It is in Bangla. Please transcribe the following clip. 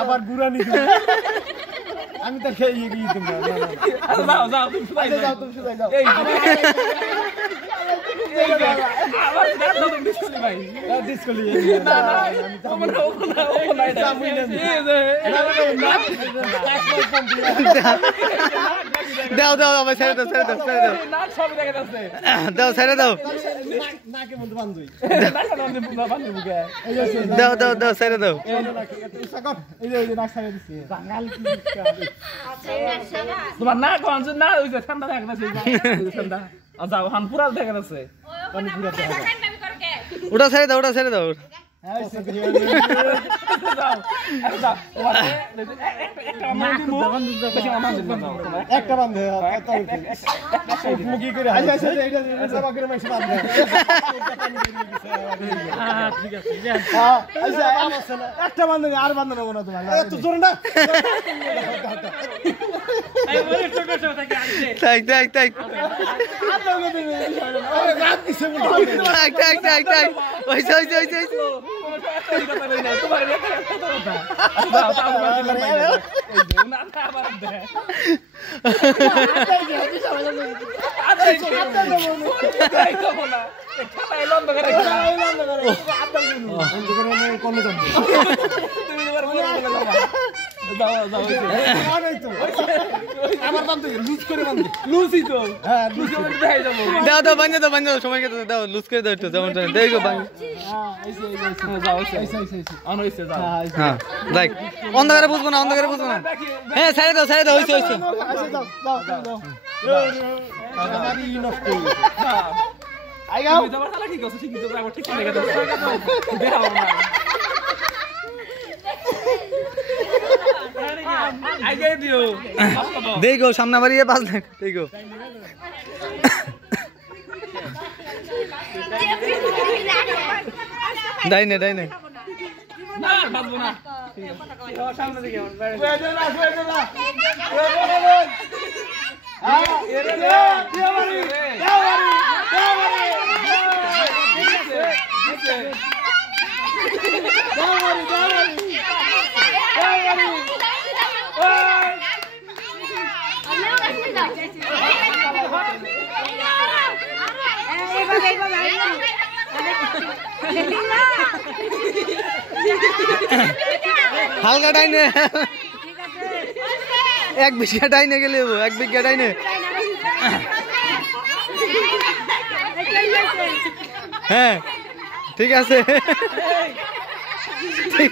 আবার গুড়া নি আমি তো খেয়ে গিয়ে তোমরা যাও যাও তুমি শুধাই যাও তুমি শুধাই যাও এই আবার দাও তুমি ডিসকলি ভাই ডিসকলি না না তোমরা ওপনা এটা দাও দাও ভাই ছেড়ে দাও ছেড়ে দাও ছেড়ে দাও না সব দেখা যাচ্ছে দাও ছেড়ে দাও নাকে মধ্যে বান্ধুই নাকে মধ্যে বান্ধু বুকে দাও দাও দাও ছেড়ে দাও এই যে নাক ছাড়িয়ে দিছি বাঙাল কি তোমার না কোন না ওই যে ঠান্ডা দেখা যাচ্ছে ঠান্ডা যাও হান পুরা দেখা যাচ্ছে পানি পুরা দেখা যাচ্ছে ওটা ছেড়ে দাও ওটা ছেড়ে দাও একটা বান্ধে মুখি করে একটা বান্ধে আর বান্ধে নেবো না তোমার তো জোর না থাক থাক থাক থাক থাক থাক থাক ওইসে ওইসে ওইসে দাও দাও বান্ধে দাও বান্ধে দাও সময় কেটে দাও লুজ করে দাও একটু যেমন দেখো বান্ধে হ্যাঁ দেখ অন্ধকারে বুঝবো না অন্ধকারে বুঝবো না হ্যাঁ ছেড়ে দাও হইছে হইছে দেখো সামনে বাড়িয়ে 5 লাখ দেখো ডাইনে ডাইনে না বাঁচবো না সামনে দিকে হালকা ডাইনে 1 বিঘা ডাইনে গেলে 1 বিঘা ডাইনে হ্যাঁ ঠিক আছে ঠিক